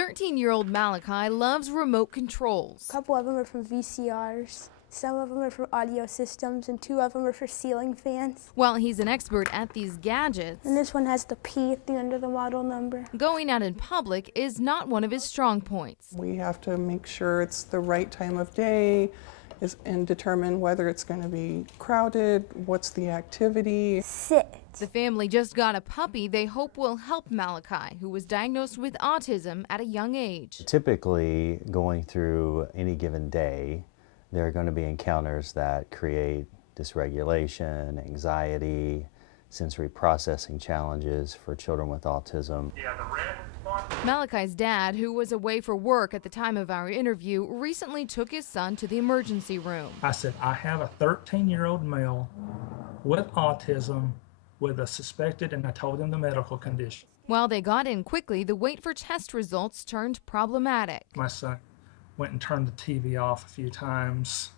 13-year-old Malachi loves remote controls. A couple of them are from VCRs. Some of them are for audio systems, and 2 of them are for ceiling fans. While he's an expert at these gadgets, And this one has the P at the end of the model number. going out in public is not one of his strong points. We have to make sure it's the right time of day and determine whether it's going to be crowded, what's the activity. Sit. The family just got a puppy they hope will help Malachi, who was diagnosed with autism at a young age. Typically, going through any given day, there are going to be encounters that create dysregulation, anxiety, sensory processing challenges for children with autism. Malachi's dad, who was away for work at the time of our interview, recently took his son to the emergency room. I said, I have a 13-year-old male with autism with a suspected, and I told him the medical condition. While they got in quickly, the wait for test results turned problematic. My son went and turned the TV off a few times.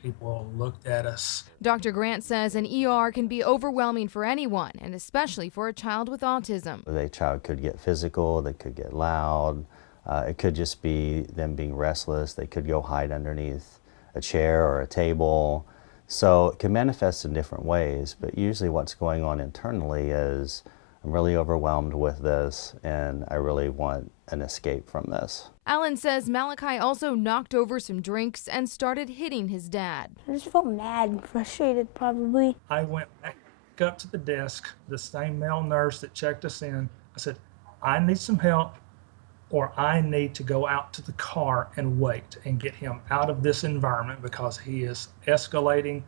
People looked at us. Dr. Grant says an ER can be overwhelming for anyone, and especially for a child with autism. The child could get physical, they could get loud, it could just be them being restless, they could go hide underneath a chair or a table. So it can manifest in different ways, but usually what's going on internally is I'm really overwhelmed with this and I really want an escape from this. Alan says Malachi also knocked over some drinks and started hitting his dad. I just felt mad and frustrated, probably. I went back up to the desk, the same male nurse that checked us in. I said, I need some help, or I need to go out to the car and wait and get him out of this environment because he is escalating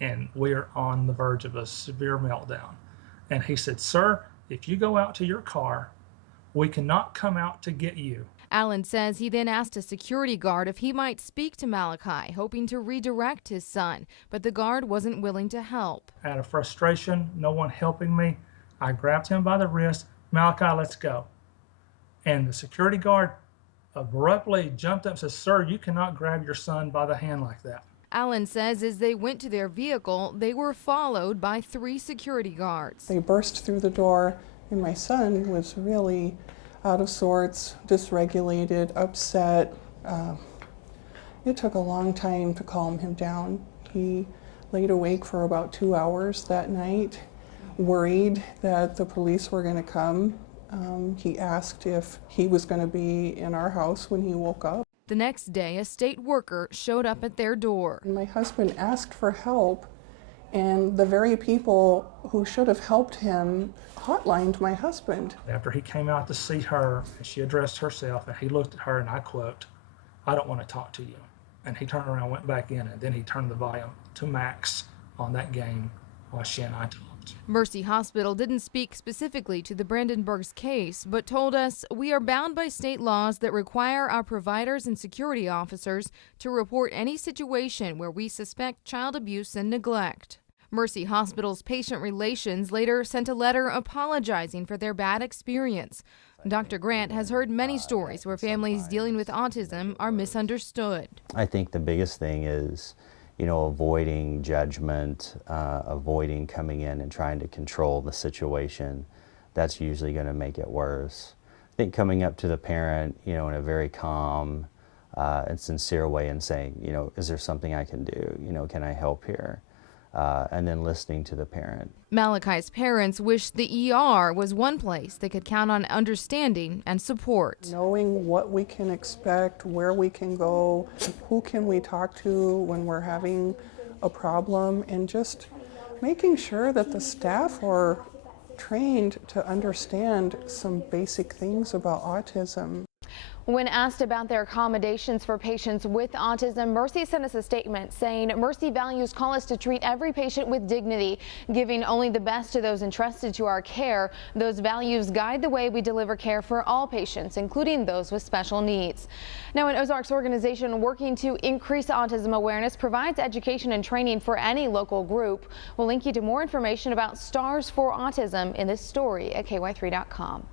and we're on the verge of a severe meltdown. And he said, sir, if you go out to your car, we cannot come out to get you. Alan says he then asked a security guard if he might speak to Malachi, hoping to redirect his son, but the guard wasn't willing to help. Out of frustration, no one helping me, I grabbed him by the wrist. Malachi, let's go. And the security guard abruptly jumped up and says, sir, you cannot grab your son by the hand like that. Alan says as they went to their vehicle, they were followed by 3 security guards. They burst through the door, and my son was really out of sorts, dysregulated, upset. It took a long time to calm him down. He laid awake for about 2 hours that night, worried that the police were going to come. He asked if he was going to be in our house when he woke up. The next day, a state worker showed up at their door. My husband asked for help, and the very people who should have helped him hotlined my husband. After he came out to see her, and she addressed herself, and he looked at her, and I quote, I don't want to talk to you. And he turned around, went back in, and then he turned the volume to max on that game while she and I talked. Mercy Hospital didn't speak specifically to the Brandenburgs case, but told us we are bound by state laws that require our providers and security officers to report any situation where we suspect child abuse and neglect. Mercy Hospital's patient relations later sent a letter apologizing for their bad experience. Dr. Grant has heard many stories where families dealing with autism are misunderstood. I think the biggest thing is, avoiding judgment, avoiding coming in and trying to control the situation. That's usually going to make it worse. I think coming up to the parent, in a very calm and sincere way and saying, is there something I can do? Can I help here? And then listening to the parent. Malachi's parents wish the ER was one place they could count on understanding and support. Knowing what we can expect, where we can go, who can we talk to when we're having a problem, and just making sure that the staff are trained to understand some basic things about autism. When asked about their accommodations for patients with autism, Mercy sent us a statement saying Mercy values call us to treat every patient with dignity, giving only the best to those entrusted to our care. Those values guide the way we deliver care for all patients, including those with special needs. Now, an Ozarks organization working to increase autism awareness provides education and training for any local group. We'll link you to more information about Stars for Autism in this story at ky3.com.